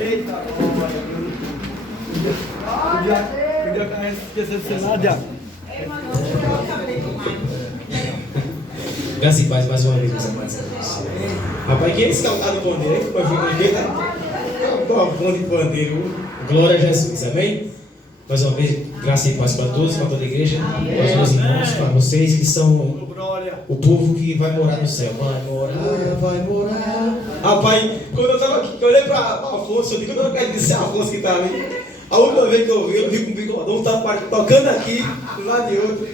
Eita, podia esquecer de ser nada. Graças e paz, mais uma vez, meus amados irmãos. Rapaz, quem é esse calcado do pandeiro, hein? Pode vir com ninguém, né? Uma ponte de pandeiro. Glória a Jesus, amém? Mais uma vez, graças e paz para todos, para toda a igreja, para os meus irmãos, para vocês que são o povo que vai morar no céu. Vai morar, vai morar. Rapaz, quando eu estava aqui, eu olhei para Afonso, eu digo, eu não quero dizer Afonso que estava aí. A última vez que eu vi com o bigodão, estava tocando aqui, do lado de outro.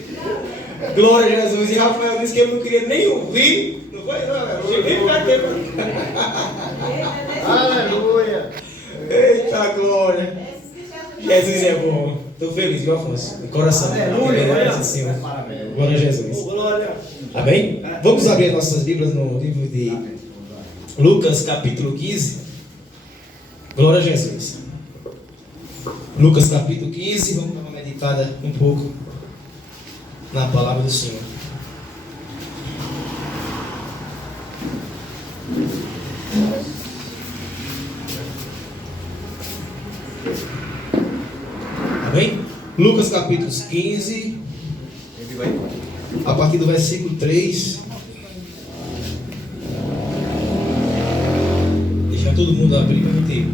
Glória a Jesus. E Rafael disse que ele não queria nem ouvir. Não foi? Não, cheguei para tempo. Aleluia. Eita glória. Jesus é bom. Estou feliz, viu, Afonso? De coração. Aleluia. Senhor. Glória a Jesus. Glória. Amém? Vamos abrir nossas Bíblias no livro de Lucas, capítulo 15. Glória a Jesus. Lucas, capítulo 15. Vamos dar uma meditada um pouco na palavra do Senhor. Amém? Lucas capítulo 15, a partir do versículo 3. Deixa todo mundo abrir para inteiro.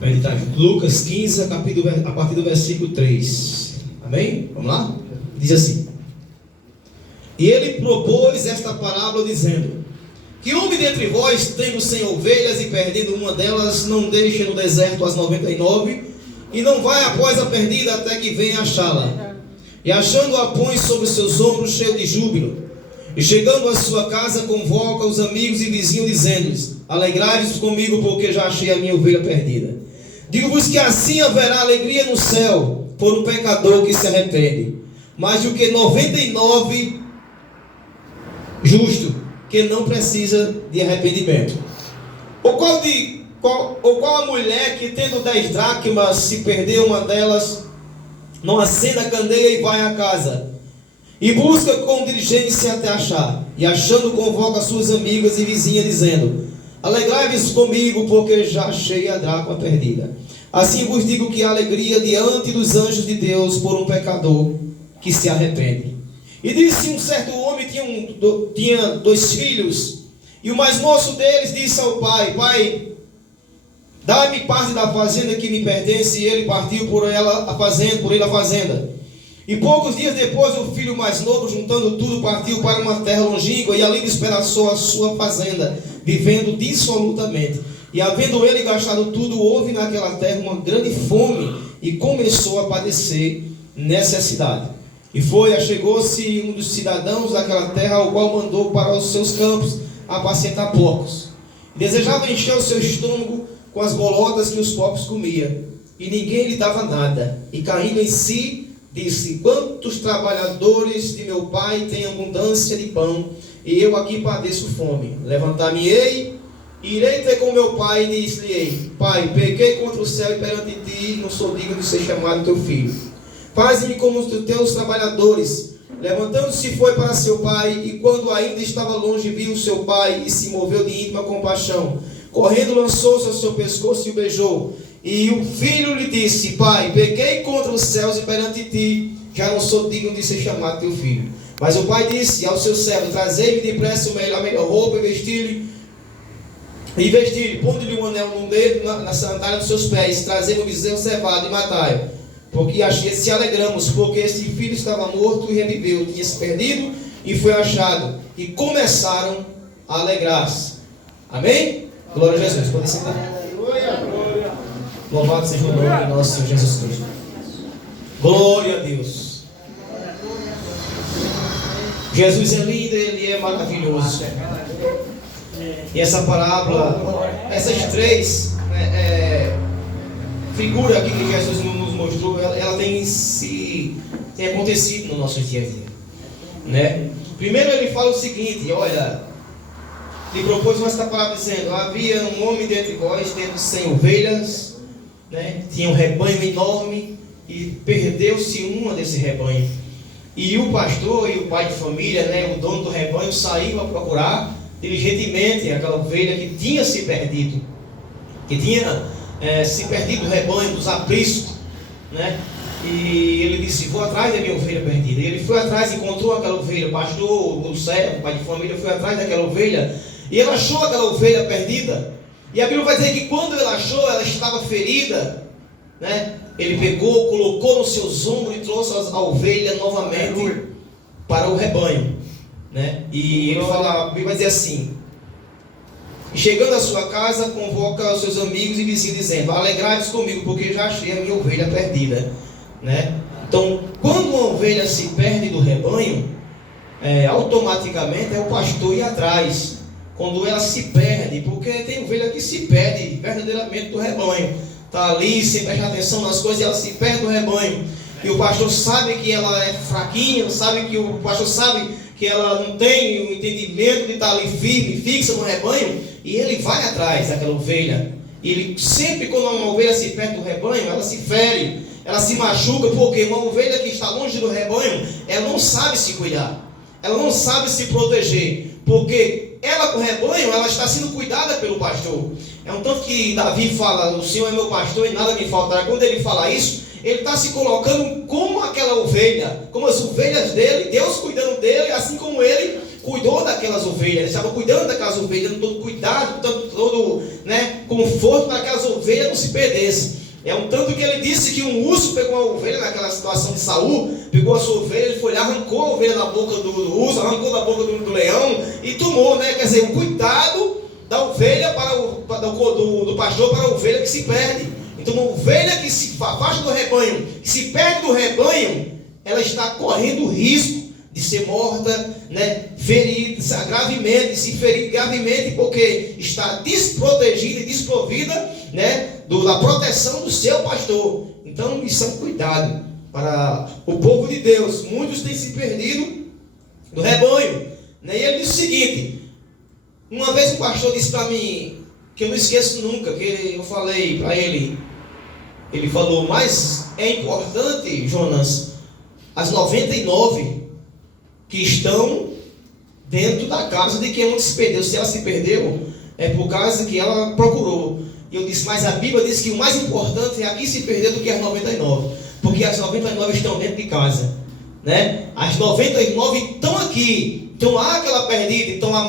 Meditar junto. Lucas 15, a partir do versículo 3. Amém? Vamos lá? Diz assim: E ele propôs esta parábola dizendo: Que homem dentre vós, tendo 100 ovelhas e perdendo uma delas, não deixa no deserto as 99 e não vai após a perdida até que venha achá-la? E achando-a, põe sobre seus ombros cheio de júbilo. E chegando à sua casa, convoca os amigos e vizinhos, dizendo-lhes: Alegrai-vos comigo, porque já achei a minha ovelha perdida. Digo-vos que assim haverá alegria no céu por um pecador que se arrepende, mais do que 99 justo, que não precisa de arrependimento. Ou qual a mulher que, tendo 10 dracmas, se perdeu uma delas, não acenda a candeia e vai à casa, e busca com diligência até achar, e achando convoca suas amigas e vizinhas, dizendo: Alegrai-vos comigo, porque já achei a dracma perdida. Assim vos digo que há alegria diante dos anjos de Deus por um pecador que se arrepende. E disse: um certo homem tinha 2 filhos, e o mais moço deles disse ao pai: Pai, dá-me parte da fazenda que me pertence. E ele partiu por ele a fazenda. E poucos dias depois, o filho mais novo, juntando tudo, partiu para uma terra longínqua, e ali despedaçou a sua fazenda, vivendo dissolutamente. E havendo ele gastado tudo, houve naquela terra uma grande fome, e começou a padecer necessidade. E achegou-se um dos cidadãos daquela terra, ao qual mandou para os seus campos apacentar porcos. Desejava encher o seu estômago com as bolotas que os porcos comiam, e ninguém lhe dava nada. E caindo em si, disse: Quantos trabalhadores de meu pai têm abundância de pão, e eu aqui padeço fome. Levantar-me-ei, irei ter com meu pai, e disse-lhe: Pai, pequei contra o céu e perante ti, não sou digno de ser chamado teu filho. Faze-me como os teus trabalhadores. Levantando-se, foi para seu pai, e quando ainda estava longe, viu seu pai, e se moveu de íntima compaixão. Correndo, lançou-se ao seu pescoço e o beijou. E o filho lhe disse: Pai, pequei contra os céus e perante ti, já não sou digno de ser chamado teu filho. Mas o pai disse ao seu servo: Trazei-me depressa a melhor roupa, e vesti-lhe, pondo-lhe um anel num dedo, na sandália dos seus pés. Trazei-me um bezerro cevado e matai-o. Porque se alegramos, porque este filho estava morto e reviveu, tinha se perdido e foi achado. E começaram a alegrar-se. Amém? Glória a Jesus. Pode sentar. Louvado seja o nome de nosso Senhor Jesus Cristo. Glória a Deus. Jesus é lindo, Ele é maravilhoso. E essa parábola, essas 3 figuras aqui que Jesus nos mostrou, ela tem acontecido no nosso dia a dia, né? Primeiro ele fala o seguinte: olha, lhe propôs esta palavra dizendo: havia um homem dentre vós, tendo 100 ovelhas, né? Tinha um rebanho enorme e perdeu-se uma desse rebanho. E o pastor e o pai de família, né, o dono do rebanho, saiu a procurar diligentemente aquela ovelha que tinha se perdido. que tinha se perdido o rebanho dos apriscos, né? E ele disse: vou atrás da minha ovelha perdida. E ele foi atrás, encontrou aquela ovelha. O pastor, o servo, o pai de família, foi atrás daquela ovelha. E ele achou aquela ovelha perdida. E a Bíblia vai dizer que quando ele achou, ela estava ferida, né? Ele pegou, colocou nos seus ombros e trouxe a ovelha novamente para o rebanho, né? E ele fala, a Bíblia vai dizer assim: chegando à sua casa, convoca os seus amigos e vizinhos, dizendo: alegrai-vos comigo, porque já achei a minha ovelha perdida, né? Então, quando uma ovelha se perde do rebanho, automaticamente é o pastor ir atrás. Quando ela se perde, porque tem ovelha que se perde verdadeiramente do rebanho, está ali sem prestar atenção nas coisas e ela se perde do rebanho. E o pastor sabe que ela é fraquinha, o pastor sabe que ela não tem o entendimento de estar ali firme, fixa no rebanho, e ele vai atrás daquela ovelha. E ele sempre, quando uma ovelha se perde do rebanho, ela se fere, ela se machuca, porque uma ovelha que está longe do rebanho, ela não sabe se cuidar, ela não sabe se proteger, porque ela com o rebanho, ela está sendo cuidada pelo pastor. É um tanto que Davi fala: o Senhor é meu pastor e nada me faltará. Quando ele fala isso, ele está se colocando como aquela ovelha, como as ovelhas dele, Deus cuidando dele, assim como ele cuidou daquelas ovelhas. Ele estava cuidando daquelas ovelhas, dando todo cuidado, dando todo, né, conforto para que as ovelhas não se perdessem. É um tanto que ele disse que um urso pegou uma ovelha naquela situação de Saul, pegou a sua ovelha, ele foi lá, arrancou a ovelha da boca do urso, arrancou da boca do leão e tomou, né? Quer dizer, o cuidado da ovelha do pastor para a ovelha que se perde. Então, uma ovelha que se afasta do rebanho, que se perde do rebanho, ela está correndo o risco de ser morta, né, ferida gravemente, de se ferir gravemente, porque está desprotegida e desprovida, né, da proteção do seu pastor. Então, isso é um cuidado para o povo de Deus. Muitos têm se perdido do rebanho, né? E ele disse o seguinte: uma vez um pastor disse para mim, que eu não esqueço nunca, que eu falei para ele, ele falou: mas é importante, Jonas, as 99 que estão dentro da casa de quem se perdeu. Se ela se perdeu, é por causa que ela procurou. E eu disse: mas a Bíblia diz que o mais importante é aqui se perder do que as 99, porque as 99 estão dentro de casa, né? As 99 estão aqui, então há aquela perdida. Então a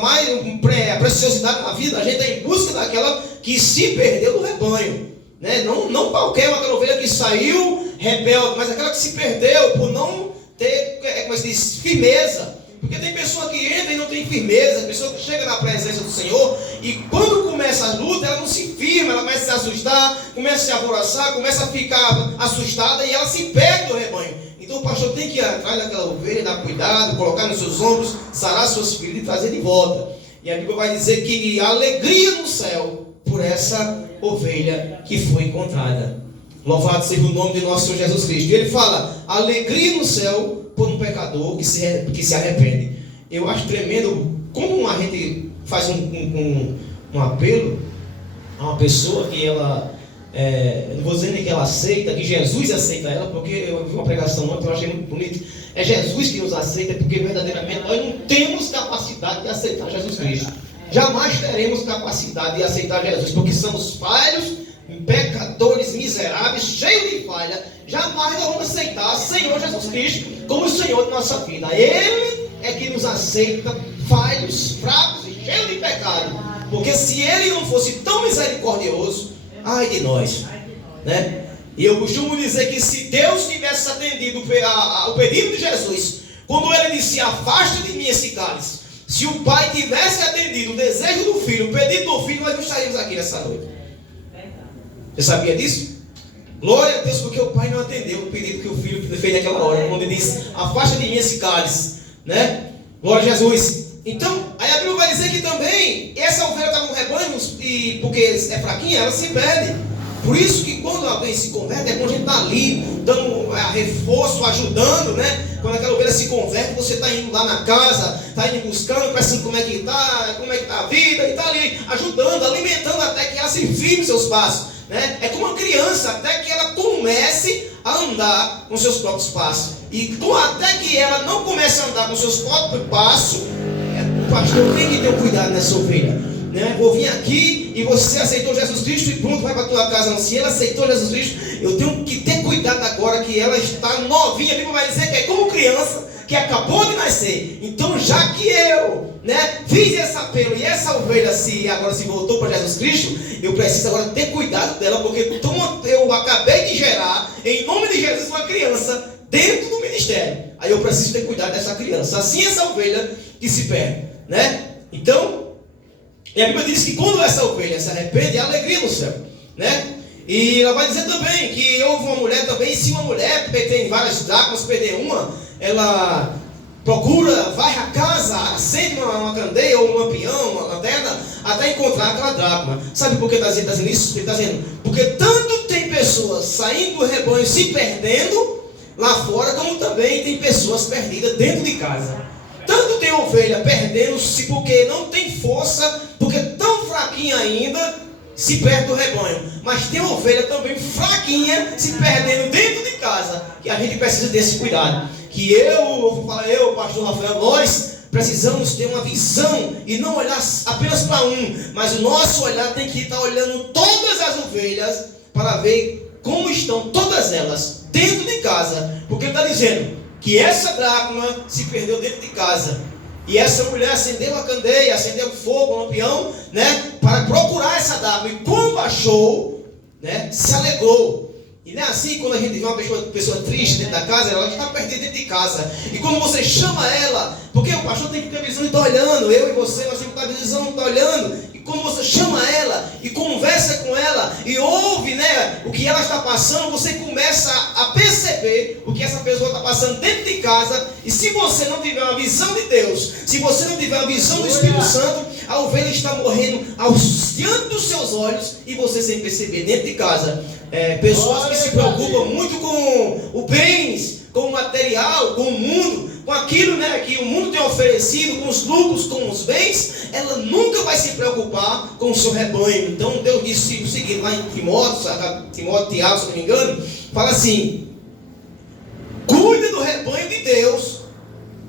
preciosidade na vida, a gente é em busca daquela que se perdeu do rebanho, né? Não qualquer aquela ovelha que saiu rebelde, mas aquela que se perdeu por não ter, como se diz, firmeza. Porque tem pessoa que entra e não tem firmeza, pessoa que chega na presença do Senhor e quando começa a luta, ela não se firma, ela começa a se assustar, começa a se alvoroçar, começa a ficar assustada e ela se perde do rebanho. Então o pastor tem que ir atrás daquela ovelha, dar cuidado, colocar nos seus ombros, sarar suas feridas e trazer de volta. E a Bíblia vai dizer que há alegria no céu por essa ovelha que foi encontrada. Louvado seja o nome de nosso Senhor Jesus Cristo. E ele fala: alegria no céu por um pecador que se arrepende. Eu acho tremendo como a gente faz um apelo a uma pessoa que ela, não vou dizer nem que ela aceita, que Jesus aceita ela, porque eu vi uma pregação ontem, eu achei muito bonito. É Jesus que nos aceita, porque verdadeiramente nós não temos capacidade de aceitar Jesus Cristo. Jamais teremos capacidade de aceitar Jesus, porque somos falhos, pecadores miseráveis, cheios de falha. Jamais nós vamos aceitar Senhor Jesus Cristo como o Senhor de nossa vida. Ele é que nos aceita falhos, fracos e cheios de pecado. Porque se Ele não fosse tão misericordioso, ai de nós, né? E eu costumo dizer que se Deus tivesse atendido ao pedido de Jesus, quando Ele disse: afasta de mim esse cálice, se o Pai tivesse atendido o desejo do Filho, o pedido do Filho, nós não estaríamos aqui nessa noite. Você sabia disso? Glória a Deus, porque o Pai não atendeu o pedido que o Filho fez naquela hora, quando ele disse: afasta de mim esse cálice, né? Glória a Jesus. Então, aí a Bíblia vai dizer que também essa ovelha está no rebanho, e porque é fraquinha, ela se perde. Por isso que quando alguém se converte, é bom a gente estar ali, dando reforço, ajudando, né? Quando aquela ovelha se converte, você está indo lá na casa, está indo buscando, pensando como é que está a vida, e está ali ajudando, alimentando até que ela se firme seus passos, né? É como uma criança, até que ela comece a andar com seus próprios passos. E até que ela não comece a andar com seus próprios passos, o pastor tem que ter um cuidado nessa ovelha, né? Vou vir aqui e você aceitou Jesus Cristo e pronto, vai para a tua casa. Não, se ela aceitou Jesus Cristo, eu tenho que ter cuidado agora que ela está novinha. A Bíblia vai dizer que é como criança que acabou de nascer. Então, já que eu, fiz esse apelo e essa ovelha agora se voltou para Jesus Cristo, eu preciso agora ter cuidado dela, porque eu acabei de gerar, em nome de Jesus, uma criança dentro do ministério. Aí eu preciso ter cuidado dessa criança. Assim essa ovelha que se perde, Então, e a Bíblia diz que quando essa ovelha se arrepende, há alegria no céu, E ela vai dizer também que houve uma mulher também, se uma mulher tem várias dracmas, perder uma, ela procura, vai à casa, acende uma candeia ou um lampião, uma lanterna, até encontrar aquela dracma. Sabe por que está dizendo isso? Ele está dizendo, porque tanto tem pessoas saindo do rebanho, se perdendo lá fora, como também tem pessoas perdidas dentro de casa. Tanto tem ovelha perdendo-se porque não tem força, porque tão fraquinha ainda, se perde do rebanho. Mas tem ovelha também fraquinha, se perdendo dentro de casa, que a gente precisa desse cuidado. Que eu, pastor Rafael, nós precisamos ter uma visão e não olhar apenas para um, mas o nosso olhar tem que estar olhando todas as ovelhas para ver como estão todas elas dentro de casa, porque ele está dizendo que essa dracma se perdeu dentro de casa, e essa mulher acendeu a candeia, acendeu o fogo, o lampião, para procurar essa dracma, e quando achou, se alegrou. E não é assim, quando a gente vê uma pessoa triste dentro da casa, ela está perdida dentro de casa. E quando você chama ela, porque o pastor tem que ter a visão de estar olhando, eu e você, nós temos que ter a visão de estar olhando. E quando você chama ela e conversa com ela e ouve, o que ela está passando, você começa a perceber o que essa pessoa está passando dentro de casa. E se você não tiver uma visão de Deus, se você não tiver uma visão do Espírito Santo, a ovelha está morrendo diante dos seus olhos e você sem perceber dentro de casa. Pessoas que se preocupam muito com os bens, com o material, com o mundo, com aquilo que o mundo tem oferecido, com os lucros, com os bens, ela nunca vai se preocupar com o seu rebanho. Então Deus disse o seguinte, lá em Timóteo, Tiago, se não me engano, fala assim: cuida do rebanho de Deus.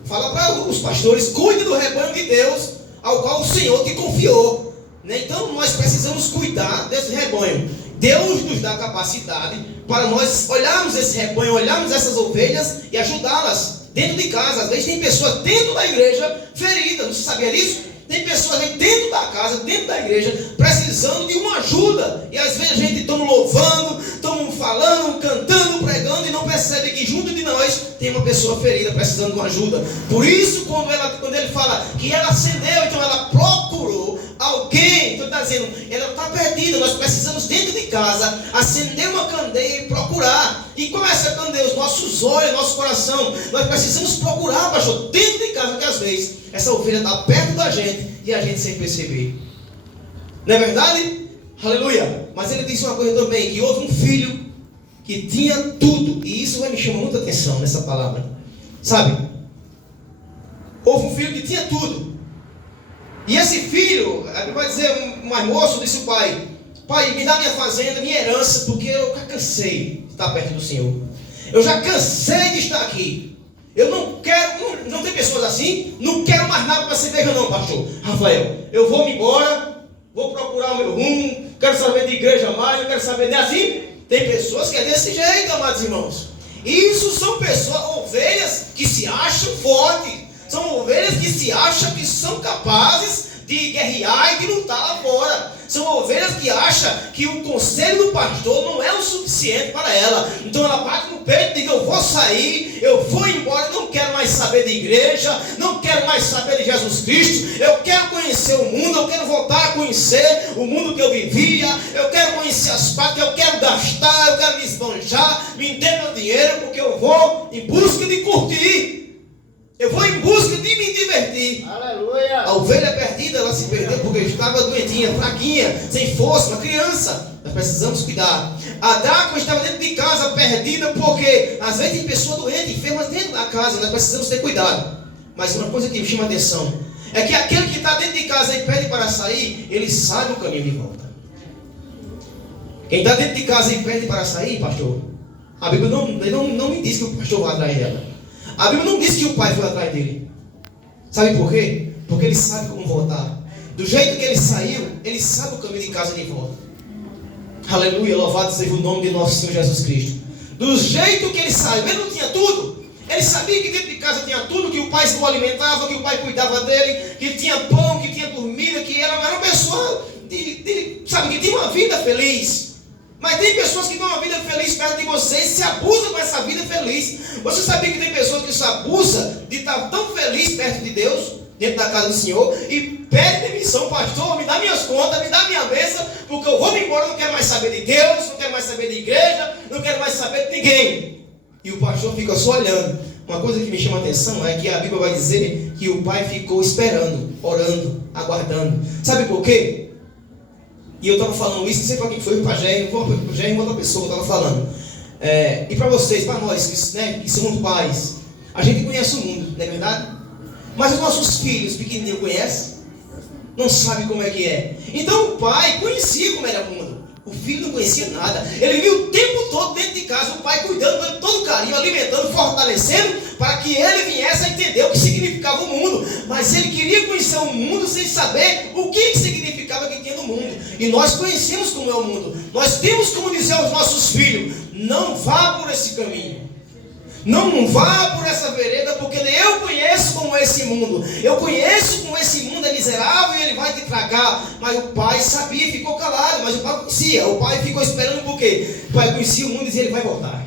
Fala para os pastores, cuida do rebanho de Deus, ao qual o Senhor te confiou. Então nós precisamos cuidar desse rebanho. Deus nos dá capacidade para nós olharmos esse rebanho, olharmos essas ovelhas e ajudá-las dentro de casa. Às vezes tem pessoas dentro da igreja feridas, você sabia disso? Tem pessoas aí dentro da casa, dentro da igreja, precisando de uma ajuda. E às vezes a gente está louvando, estamos falando, cantando, pregando e não percebe que junto de nós tem uma pessoa ferida precisando de uma ajuda. Por isso, quando ele fala que ela acendeu, então ela procurou alguém. Então ele está dizendo, ela está perdida. Nós precisamos dentro de casa acender uma candeia e procurar. E qual é essa candeia? Os nossos olhos, nosso coração. Nós precisamos procurar, pastor, dentro de casa, que às vezes essa ovelha está perto da gente e a gente sem perceber. Não é verdade? Aleluia. Mas ele disse uma coisa também, que houve um filho que tinha tudo. E isso vai me chamar muita atenção nessa palavra. Sabe? Houve um filho que tinha tudo. E esse filho, a Bíblia vai dizer, mais moço, disse o pai: pai, me dá minha fazenda, minha herança, porque eu já cansei de estar perto do Senhor. Eu já cansei de estar aqui. Eu não quero, não tem pessoas assim, não quero mais nada para cerveja não, pastor Rafael. Eu vou me embora, vou procurar o meu rumo, quero saber de igreja mais, não quero saber nem assim. Tem pessoas que é desse jeito, amados irmãos. Isso são pessoas, ovelhas que se acham fortes. São ovelhas que se acham que são capazes de guerrear e de lutar lá fora. São ovelhas que acham que o conselho do pastor não é o suficiente para ela. Então ela bate no peito e diz: eu vou sair, eu vou embora, não quero mais saber de igreja, não quero mais saber de Jesus Cristo, eu quero conhecer o mundo, eu quero voltar a conhecer o mundo que eu vivia, eu quero conhecer as partes, eu quero gastar, eu quero me esbanjar, me dê meu dinheiro, porque eu vou em busca de curtir. Eu vou em busca de me divertir. Aleluia. A ovelha perdida, ela se perdeu porque estava doentinha, fraquinha, sem força, uma criança. Nós precisamos cuidar. A dracma estava dentro de casa, perdida, porque às vezes tem pessoa doente, enferma dentro da casa. Nós precisamos ter cuidado. Mas uma coisa que me chama a atenção é que aquele que está dentro de casa e pede para sair, ele sabe o caminho de volta. Quem está dentro de casa e pede para sair, pastor, a Bíblia não me diz que o pastor vai atrás dela. A Bíblia não diz que o pai foi atrás dele. Sabe por quê? Porque ele sabe como voltar. Do jeito que ele saiu, ele sabe o caminho de casa de volta. Aleluia, louvado seja o nome de nosso Senhor Jesus Cristo. Do jeito que ele saiu, ele não tinha tudo. Ele sabia que dentro de casa tinha tudo, que o pai o alimentava, que o pai cuidava dele, que tinha pão, que tinha dormida, que era uma pessoa, sabe, que tinha uma vida feliz. Mas tem pessoas que têm uma vida feliz perto de você e se abusam com essa vida feliz. Você sabia que tem pessoas que se abusam de estar tão feliz perto de Deus, dentro da casa do Senhor, e pede demissão, pastor, me dá minhas contas, me dá minha bênção, porque eu vou me embora, não quero mais saber de Deus, não quero mais saber de igreja, não quero mais saber de ninguém. E o pastor fica só olhando. Uma coisa que me chama a atenção é que a Bíblia vai dizer que o pai ficou esperando, orando, aguardando. Sabe por quê? E eu estava falando isso, não sei para quem foi, para Jair, outra pessoa que eu estava falando. E para vocês, para nós, que somos pais, a gente conhece o mundo, não é verdade? Mas os nossos filhos pequenininhos conhecem? Não sabem como é que é. Então o pai conhecia como era o mundo. O filho não conhecia nada. Ele vivia o tempo todo dentro de casa, o pai cuidando, dando todo carinho, alimentando, fortalecendo, para que ele viesse a entender o que significava o mundo. Mas ele queria conhecer o mundo sem saber o que significava que tinha no mundo. E nós conhecemos como é o mundo. Nós temos como dizer aos nossos filhos: não vá por esse caminho. Não vá por essa vereda, porque eu conheço como é esse mundo. Eu conheço como esse mundo é miserável e ele vai te tragar. Mas o pai sabia e ficou calado. Mas o pai conhecia. O pai ficou esperando por quê? O pai conhecia o mundo e dizia: ele vai voltar.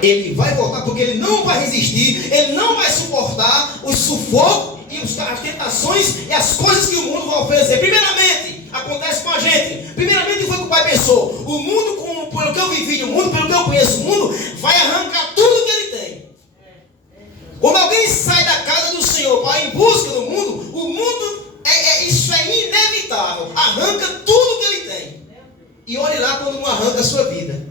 Ele vai voltar porque ele não vai resistir. Ele não vai suportar o sufoco e as tentações e as coisas que o mundo vai oferecer. Primeiramente, acontece com a gente. Primeiramente foi o que o pai pensou: o mundo, pelo que eu vivi, o mundo, pelo que eu conheço, o mundo vai arrancar tudo que ele tem. Quando alguém sai da casa do Senhor para ir em busca do mundo, o mundo, isso é inevitável. Arranca tudo que ele tem. E olhe lá quando não arranca a sua vida.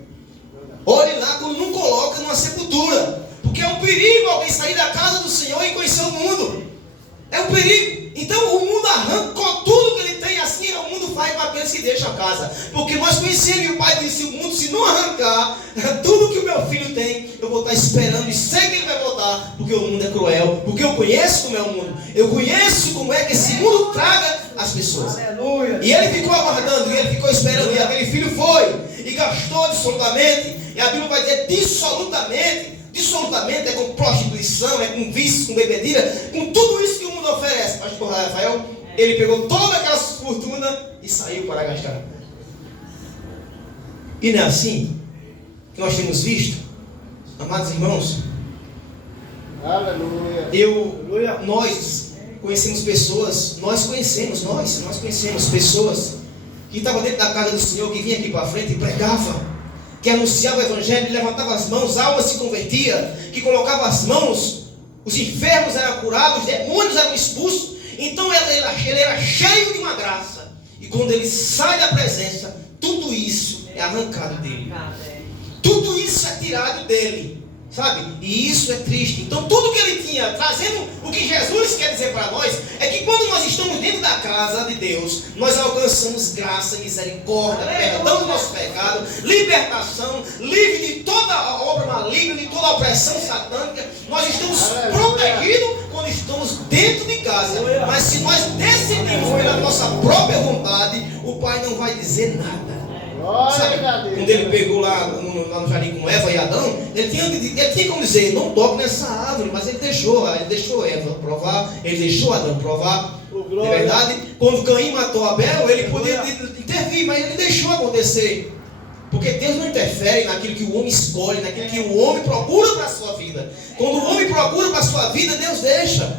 Olhe lá quando não coloca numa sepultura. Porque é um perigo alguém sair da casa do Senhor e conhecer o mundo. É um perigo. Então o mundo arrancou tudo que ele tem. Assim o mundo faz com aqueles que deixam a casa. Porque nós conhecemos, e o pai disse: o mundo, se não arrancar tudo que o meu filho tem, eu vou estar esperando e sei que ele vai voltar. Porque o mundo é cruel. Porque eu conheço como é o mundo. Eu conheço como é que esse mundo traga as pessoas. Aleluia. E ele ficou aguardando, e ele ficou esperando. E aquele filho foi e gastou absolutamente. E a Bíblia vai dizer dissolutamente. Dissolutamente é com prostituição, é com vício, com bebedeira, com tudo isso que o mundo oferece. Pastor Rafael, ele pegou toda aquela fortuna e saiu para gastar. E não é assim que nós temos visto, amados irmãos? Aleluia. Nós conhecemos pessoas, nós conhecemos pessoas que estavam dentro da casa do Senhor, que vinha aqui para frente e pregava, que anunciava o Evangelho, levantava as mãos, a alma se convertia, que colocava as mãos, os enfermos eram curados, os demônios eram expulsos. Então ele era cheio de uma graça. E quando ele sai da presença, tudo isso é arrancado dele. Tudo isso é tirado dele. Sabe? E isso é triste. Então tudo que ele tinha, trazendo o que Jesus quer dizer para nós, é que quando nós estamos dentro da casa de Deus, nós alcançamos graça, misericórdia, perdão do nosso pecado, libertação, livre de toda obra maligna, de toda opressão satânica. Nós estamos protegidos quando estamos dentro de casa. Mas se nós decidimos pela nossa própria vontade, o Pai não vai dizer nada. Sabe, quando ele pegou lá no jardim com Eva e Adão, ele tinha como dizer: não toque nessa árvore, mas ele deixou Eva provar, ele deixou Adão provar. De verdade, quando Caim matou Abel, ele podia intervir, mas ele deixou acontecer. Porque Deus não interfere naquilo que o homem escolhe, naquilo que o homem procura para a sua vida. Quando o homem procura para a sua vida, Deus deixa.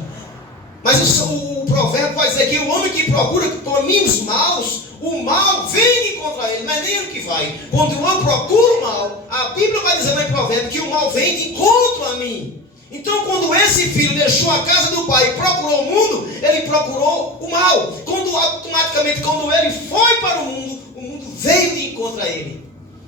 Mas o provérbio vai dizer que o homem que procura caminhos maus, o mal vem contra ele, não é nem ele que vai. Quando o homem procura o mal, a Bíblia vai dizer no provérbio que o mal vem de encontro a mim. Então quando esse filho deixou a casa do pai e procurou o mundo, ele procurou o mal. Automaticamente quando ele foi para o mundo veio de encontro a ele.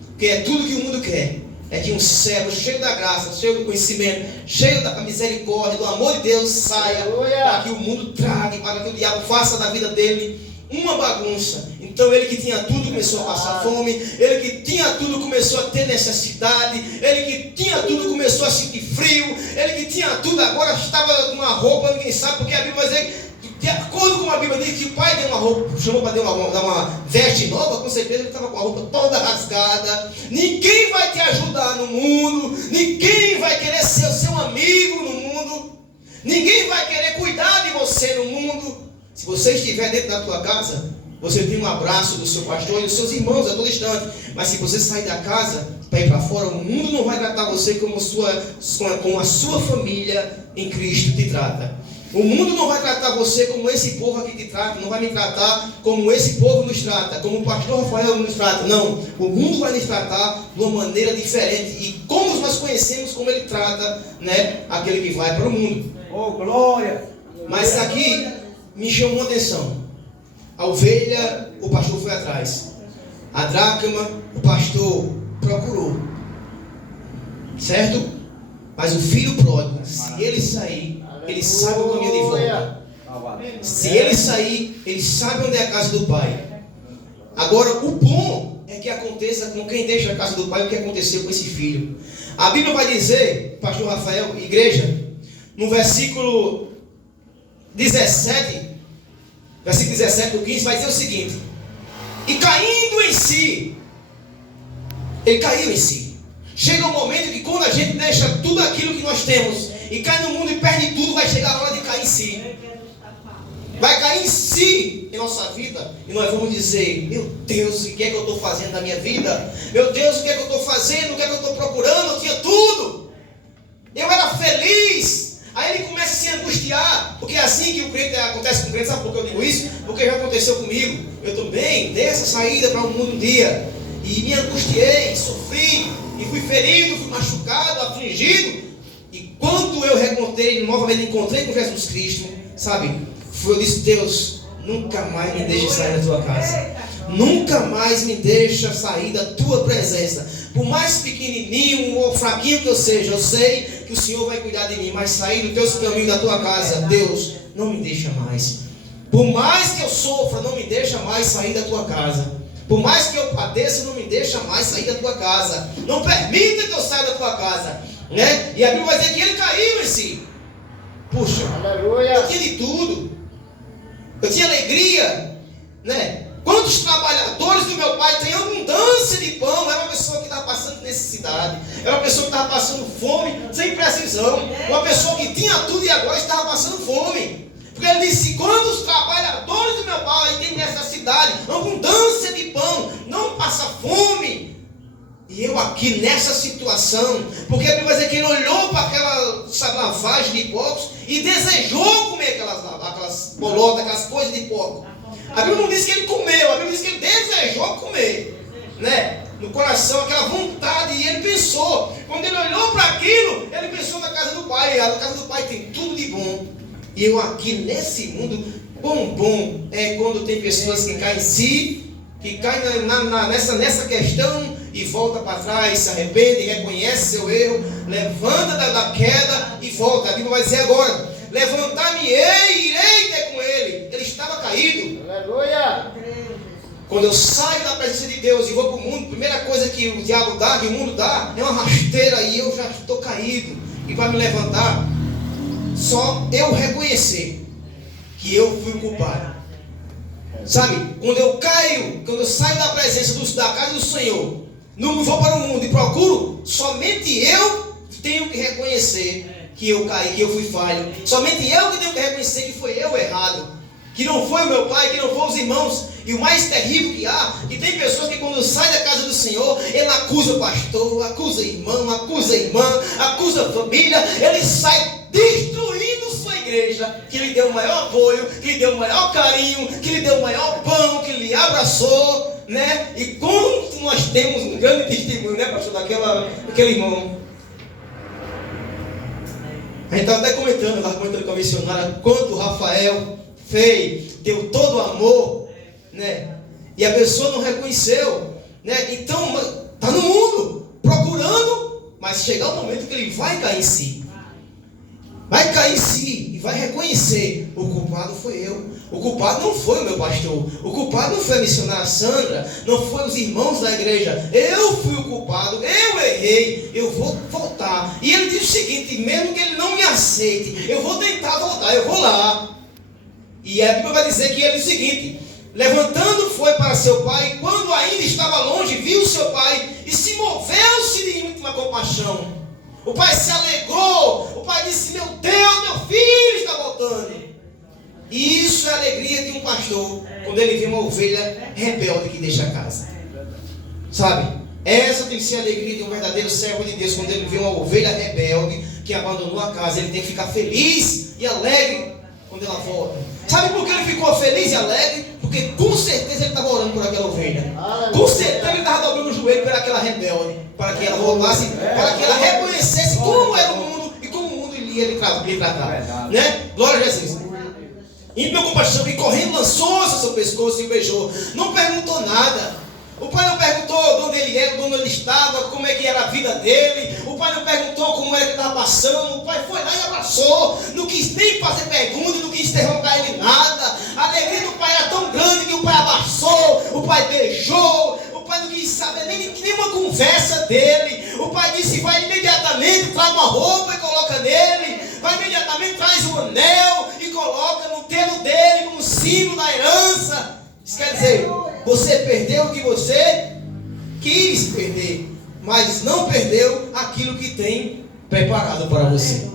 Porque é tudo que o mundo quer. É que um servo cheio da graça, cheio do conhecimento, cheio da misericórdia, do amor de Deus saia, para que o mundo traga, para que o diabo faça da vida dele uma bagunça. Então ele que tinha tudo começou a passar fome, ele que tinha tudo começou a ter necessidade, ele que tinha tudo começou a sentir frio, ele que tinha tudo agora estava com uma roupa, ninguém sabe, porque a Bíblia vai dizer que De acordo com a Bíblia diz que o pai deu uma roupa, chamou para dar uma veste nova, com certeza ele estava com a roupa toda rasgada. Ninguém vai te ajudar no mundo, ninguém vai querer ser o seu amigo no mundo, ninguém vai querer cuidar de você no mundo. Se você estiver dentro da tua casa, você tem um abraço do seu pastor e dos seus irmãos a todo instante. Mas se você sair da casa para ir para fora, o mundo não vai tratar você como a sua família em Cristo te trata. O mundo não vai tratar você como esse povo aqui te trata, não vai me tratar como esse povo nos trata, como o pastor Rafael nos trata. Não, o mundo vai nos tratar de uma maneira diferente. E como nós conhecemos como ele trata, né, aquele que vai para o mundo. Oh, glória! Mas aqui me chamou a atenção. A ovelha, o pastor foi atrás. A dracma, o pastor procurou. Certo? Mas o filho pródigo, se ele sair, ele sabe o caminho de volta. Se ele sair, ele sabe onde é a casa do pai. Agora, o bom é que aconteça com quem deixa a casa do pai o que aconteceu com esse filho. A Bíblia vai dizer, pastor Rafael, igreja, no versículo 17 do 15, vai dizer o seguinte: e caindo em si, ele caiu em si. Chega um momento que quando a gente deixa tudo aquilo que nós temos e cai no mundo e perde tudo, vai chegar a hora de cair em si. Vai cair em si em nossa vida. E nós vamos dizer: meu Deus, o que é que eu estou fazendo da minha vida? Meu Deus, o que é que eu estou fazendo? O que é que eu estou procurando? Eu tinha tudo. Eu era feliz. Aí ele começa a se angustiar. Porque é assim que o crente acontece com o crente. Sabe por que eu digo isso? Porque já aconteceu comigo. Eu também dei essa saída para o mundo um dia. E me angustiei, sofri. E fui ferido, fui machucado, afligido. E quando eu novamente encontrei com Jesus Cristo, sabe? Eu disse: Deus, nunca mais me deixe sair da tua casa. Nunca mais me deixa sair da tua presença. Por mais pequenininho ou fraquinho que eu seja, eu sei que o Senhor vai cuidar de mim. Mas sair do teu caminho, da tua casa, Deus, não me deixa mais. Por mais que eu sofra, não me deixa mais sair da tua casa. Por mais que eu padeça, não me deixa mais sair da tua casa. Não permita que eu saia da tua casa, né? E a Bíblia vai dizer que ele caiu em si. Puxa, aleluia. Eu tinha de tudo. Eu tinha alegria, né? Quantos trabalhadores do meu pai têm abundância de pão? Era uma pessoa que estava passando necessidade. Era uma pessoa que estava passando fome sem precisão. Uma pessoa que tinha tudo e agora estava passando fome. Porque ele disse: quando os trabalhadores do meu pai têm necessidade, abundância de pão, não passa fome. E eu aqui nessa situação, porque a Bíblia vai dizer que ele olhou para aquela lavagem de porcos e desejou comer aquelas bolotas, aquelas coisas de porco. A Bíblia não diz que ele comeu, a Bíblia diz que ele desejou comer, né? No coração, aquela vontade, e ele pensou. Quando ele olhou para aquilo, ele pensou na casa do pai. A casa do pai tem tudo de bom. E eu aqui nesse mundo, bom é quando tem pessoas que caem em si, que caem nessa questão e volta para trás, se arrepende, reconhece seu erro, levanta da queda e volta. A Bíblia vai dizer agora: levantar-me-ei e irei ter com ele. Ele estava caído. Aleluia! Quando eu saio da presença de Deus e vou para o mundo, a primeira coisa que o diabo dá, que o mundo dá, é uma rasteira, e eu já estou caído. E vai me levantar. Só eu reconhecer que eu fui o culpado. Sabe, quando eu caio, quando eu saio da presença da casa do Senhor, não vou para o mundo e procuro, somente eu tenho que reconhecer que eu caí, que eu fui falho. Somente eu que tenho que reconhecer que foi eu errado, que não foi o meu pai, que não foi os irmãos. E o mais terrível que há, que tem pessoas que quando sai da casa do Senhor, ele acusa o pastor, acusa o irmão, acusa a irmã, acusa a família, ele sai destruindo sua igreja, que lhe deu o maior apoio, que lhe deu o maior carinho, que lhe deu o maior pão, que lhe abraçou, né? E quando nós temos um grande testemunho, né, pastor, daquele irmão. A gente estava até comentando com a missionária, quanto o Rafael fez, deu todo o amor, né? E a pessoa não reconheceu, né? Então está no mundo procurando, mas chegar o momento que ele vai cair em si, vai cair em si e vai reconhecer: o culpado foi eu, o culpado não foi o meu pastor, o culpado não foi a missionária Sandra, não foi os irmãos da igreja, eu fui o culpado, eu errei, eu vou voltar. E ele diz o seguinte: mesmo que ele não me aceite, eu vou tentar voltar, eu vou lá. E a Bíblia vai dizer que ele disse o seguinte: levantando foi para seu pai, quando ainda estava longe, viu seu pai e se moveu-se de íntima compaixão. O pai se alegrou, o pai disse: meu Deus, meu filho está voltando. E isso é a alegria de um pastor, quando ele vê uma ovelha rebelde que deixa a casa. Sabe? Essa tem que ser a alegria de um verdadeiro servo de Deus, quando ele vê uma ovelha rebelde que abandonou a casa. Ele tem que ficar feliz e alegre quando ela volta. Sabe por que ele ficou feliz e alegre? Porque com certeza ele estava orando por aquela ovelha. Com certeza ele estava dobrando o joelho por aquela rebelde, para que ela voltasse, para que ela reconhecesse como era o mundo e como o mundo iria lhe tratar. Né? Glória a Jesus. Em meu compaixão, e correndo, lançou-se ao seu pescoço e beijou. Não perguntou nada. O pai não perguntou de onde ele era, de onde ele estava, como é que era a vida dele. O pai não perguntou como era que estava passando. O pai foi lá e abraçou. Não quis nem fazer pergunta, não quis interrogar ele nada. A alegria do pai era tão grande que o pai abraçou, o pai beijou. O pai não quis saber nenhuma conversa dele. O pai disse: vai imediatamente, traz uma roupa e coloca nele. Vai imediatamente, traz um anel e coloca no dedo dele como símbolo da herança. Isso quer dizer, você perdeu o que você quis perder, mas não perdeu aquilo que tem preparado para você.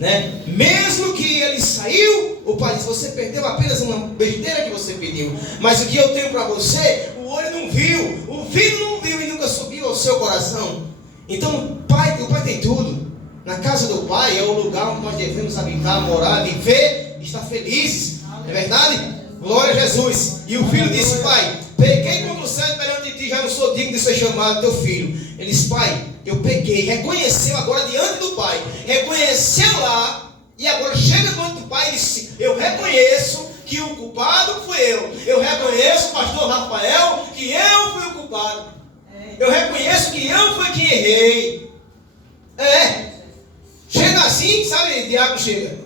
Né? Mesmo que ele saiu, o pai disse: você perdeu apenas uma besteira que você pediu, mas o que eu tenho para você, o olho não viu, o ouvido não viu e nunca subiu ao seu coração. Então o pai tem tudo. Na casa do pai é o lugar onde nós devemos habitar, morar, viver, estar felizes. Não é verdade? Glória a Jesus. E o filho disse: pai, pequei contra o céu perante ti, já não sou digno de ser chamado teu filho. Ele disse: pai, eu pequei. Reconheceu agora diante do pai. Reconheceu lá. E agora chega diante do pai e disse: eu reconheço que o culpado fui eu. Eu reconheço, pastor Rafael, que eu fui o culpado. Eu reconheço que eu fui quem errei. Chega assim, sabe, diabo chega.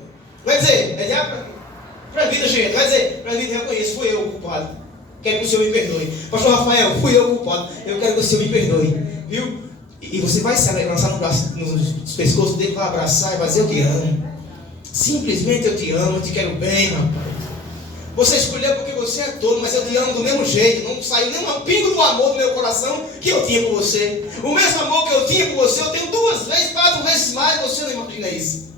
Vai dizer, é diabo para a vida, gente. Vai dizer, para a vida, reconheço, fui eu o culpado. Quero que o Senhor me perdoe. Pastor Rafael, fui eu o culpado. Eu quero que o Senhor me perdoe. Viu? E você vai se lançar nos pescoços dele, vai abraçar e vai dizer: eu te amo. Simplesmente eu te amo, eu te quero bem, rapaz. Você escolheu porque você é tolo, mas eu te amo do mesmo jeito. Não saiu nem um pingo do amor do meu coração que eu tinha por você. O mesmo amor que eu tinha por você, eu tenho 2 vezes, 4 vezes mais. Você não imagina isso.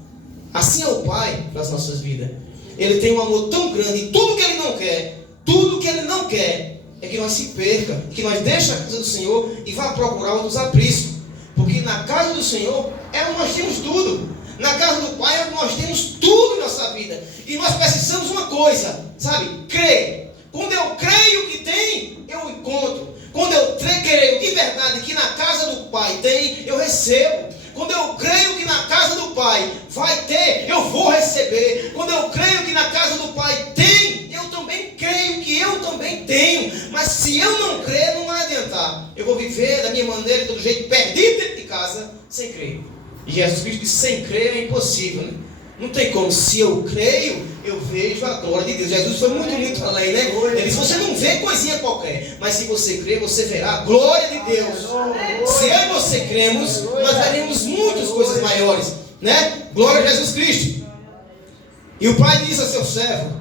Assim é o Pai para as nossas vidas. Ele tem um amor tão grande, e tudo que Ele não quer é que nós se perca, que nós deixemos a casa do Senhor e vá procurar outros apriscos. Porque na casa do Senhor é onde nós temos tudo. Na casa do Pai é onde nós temos tudo em nossa vida. E nós precisamos uma coisa, sabe? Crer. Quando eu creio que tem, eu encontro. Quando eu creio de verdade que na casa do Pai tem, eu recebo. Quando eu creio que na casa do Pai vai ter, eu vou receber. Quando eu creio que na casa do Pai tem, eu também creio que eu também tenho. Mas se eu não crer, não vai adiantar. Eu vou viver da minha maneira, de todo jeito, perdido dentro de casa, sem crer. E Jesus Cristo disse: sem crer é impossível, né? Não tem como. Se eu creio, eu vejo a glória de Deus. Jesus foi muito além, né? Ele disse: você não vê coisinha qualquer, mas se você crer, você verá a glória de Deus. Se eu e você cremos, nós veremos muitas coisas maiores, né? Glória a Jesus Cristo. E o pai disse a seu servo: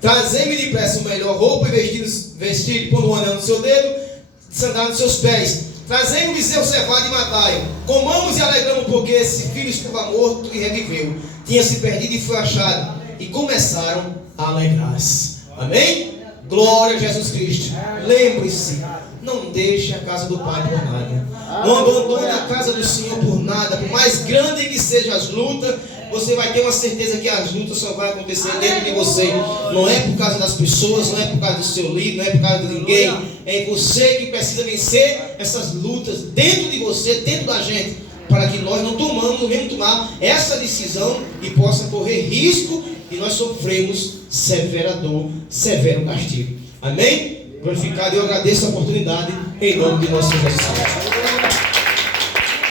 trazei-me depressa o melhor roupa e vestir, pondo um anel no seu dedo, sandália nos seus pés. Trazei-me o bezerro cevado e matai-o. Comamos e alegramos, porque esse filho estava morto e reviveu. Tinha se perdido e foi achado. E começaram a alegrar-se. Amém? Glória a Jesus Cristo. Lembre-se, não deixe a casa do Pai por nada. Não abandone a casa do Senhor por nada. Por mais grande que sejam as lutas, você vai ter uma certeza que as lutas só vão acontecer dentro de você. Não é por causa das pessoas, não é por causa do seu líder, não é por causa de ninguém. É você que precisa vencer essas lutas dentro de você, dentro da gente, para que nós não venhamos tomar essa decisão e possa correr risco de nós sofrermos severa dor, severo castigo. Amém? Glorificado, eu agradeço a oportunidade em nome de nosso Senhor Jesus Cristo.